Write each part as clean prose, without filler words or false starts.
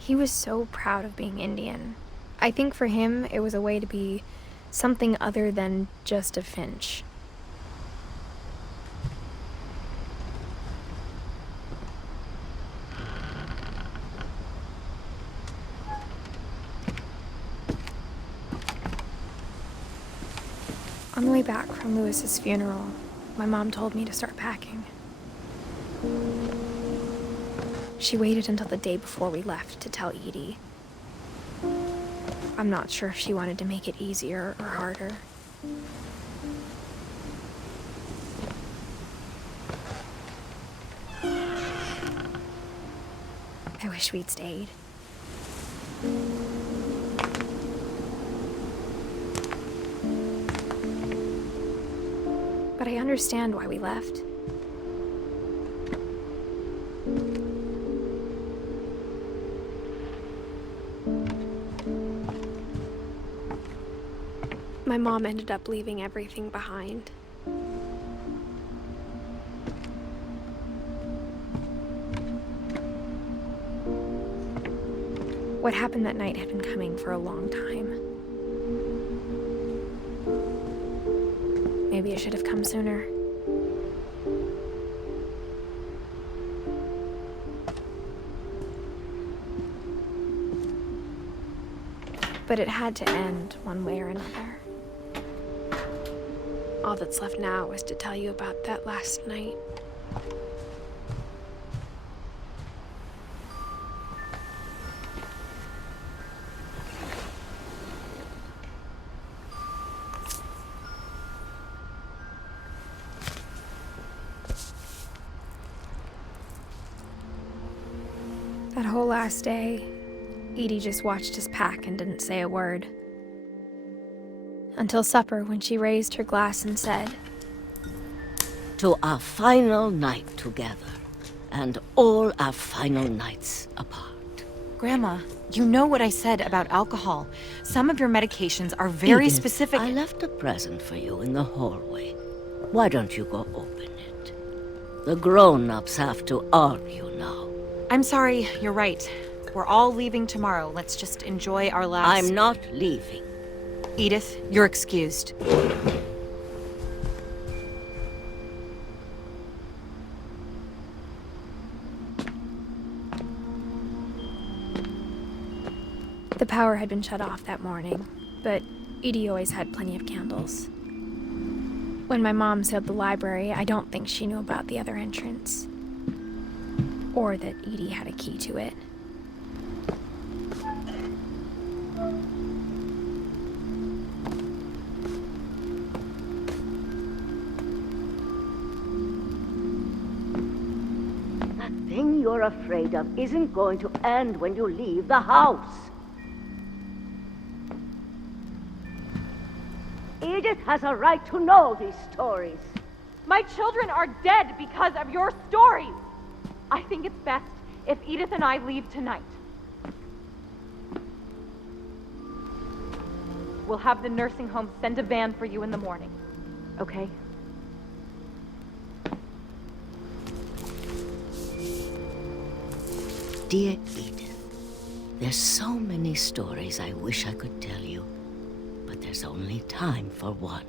He was so proud of being Indian. I think for him, it was a way to be something other than just a Finch. On the way back from Lewis's funeral, my mom told me to start packing. She waited until the day before we left to tell Edie. I'm not sure if she wanted to make it easier or harder. I wish we'd stayed. But I understand why we left. My mom ended up leaving everything behind. What happened that night had been coming for a long time. Maybe it should have come sooner. But it had to end one way or another. All that's left now is to tell you about that last night. That whole last day, Edie just watched us pack and didn't say a word. Until supper, when she raised her glass and said, "To our final night together, and all our final nights apart." Grandma, you know what I said about alcohol. Some of your medications are very Edith, specific. I left a present for you in the hallway. Why don't you go open it? The grown-ups have to argue now. I'm sorry, you're right. We're all leaving tomorrow. Let's just enjoy our last... I'm not leaving. Edith, you're excused. The power had been shut off that morning, but Edie always had plenty of candles. When my mom sealed the library, I don't think she knew about the other entrance. Or that Edie had a key to it. That thing you're afraid of isn't going to end when you leave the house. Edith has a right to know these stories. My children are dead because of your stories! I think it's best if Edith and I leave tonight. We'll have the nursing home send a van for you in the morning, okay? Dear Edith, there's so many stories I wish I could tell you, but there's only time for one.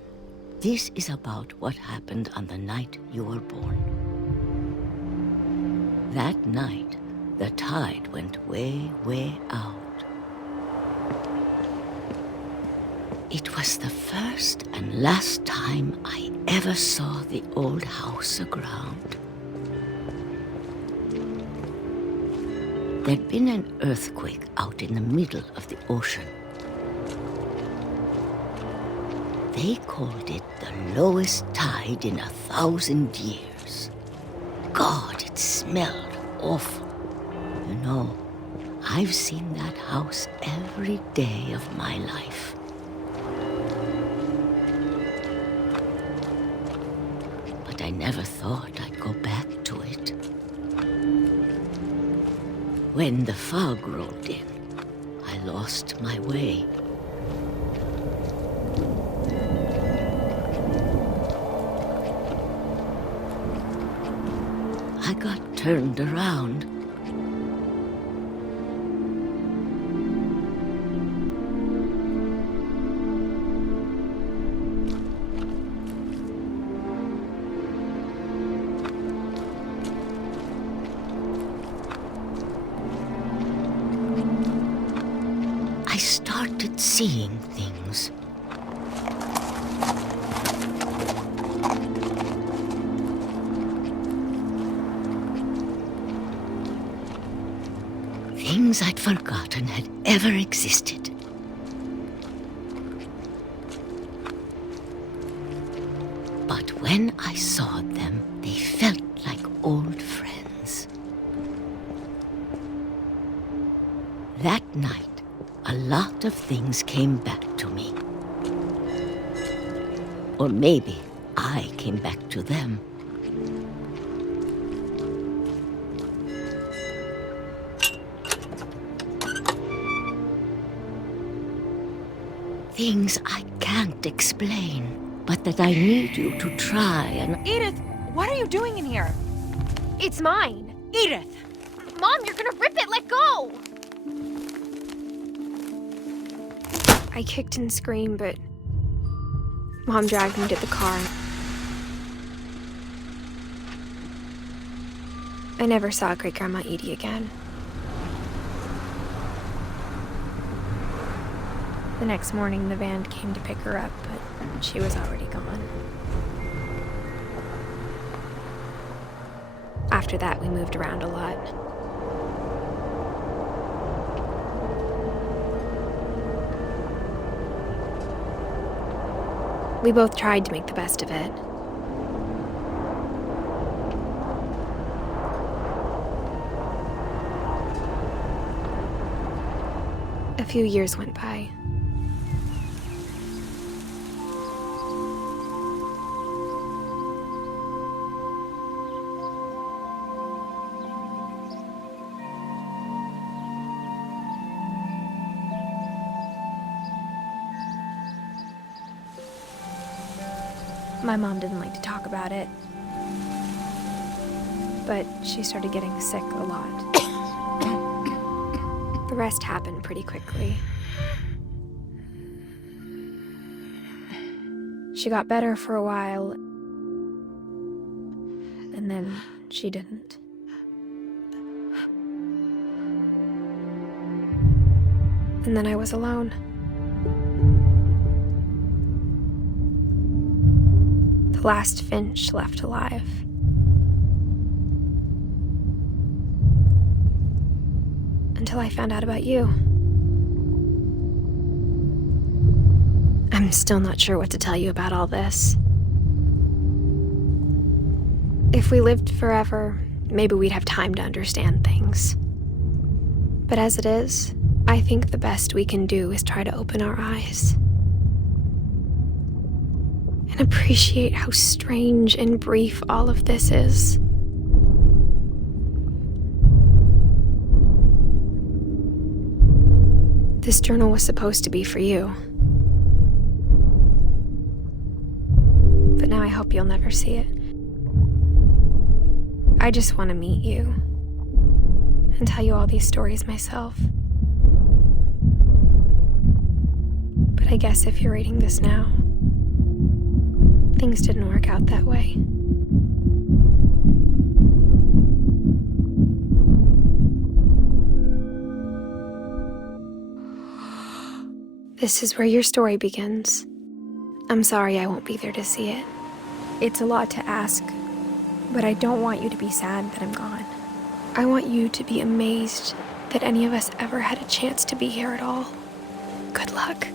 This is about what happened on the night you were born. That night, the tide went way, way out. It was the first and last time I ever saw the old house aground. There'd been an earthquake out in the middle of the ocean. They called it the lowest tide in 1,000 years. God, it smelled awful. You know, I've seen that house every day of my life. But I never thought I'd go back to it. When the fog rolled in, I lost my way. I got turned around. seeing things. Things I'd forgotten had ever existed. But when I saw them, they felt like old friends. That night, a lot of things came back to me. Or maybe I came back to them. Things I can't explain, but that I need you to try and... Edith, what are you doing in here? It's mine. Edith! Mom, you're gonna rip it! Let go! I kicked and screamed, but Mom dragged me to the car. I never saw Great-Grandma Edie again. The next morning, the van came to pick her up, but she was already gone. After that, we moved around a lot. We both tried to make the best of it. A few years went by. My mom didn't like to talk about it, but she started getting sick a lot. The rest happened pretty quickly. She got better for a while, and then she didn't. And then I was alone. The last Finch left alive. Until I found out about you. I'm still not sure what to tell you about all this. If we lived forever, maybe we'd have time to understand things. But as it is, I think the best we can do is try to open our eyes. And appreciate how strange and brief all of this is. This journal was supposed to be for you. But now I hope you'll never see it. I just want to meet you and tell you all these stories myself. But I guess if you're reading this now, things didn't work out that way. This is where your story begins. I'm sorry I won't be there to see it. It's a lot to ask, but I don't want you to be sad that I'm gone. I want you to be amazed that any of us ever had a chance to be here at all. Good luck.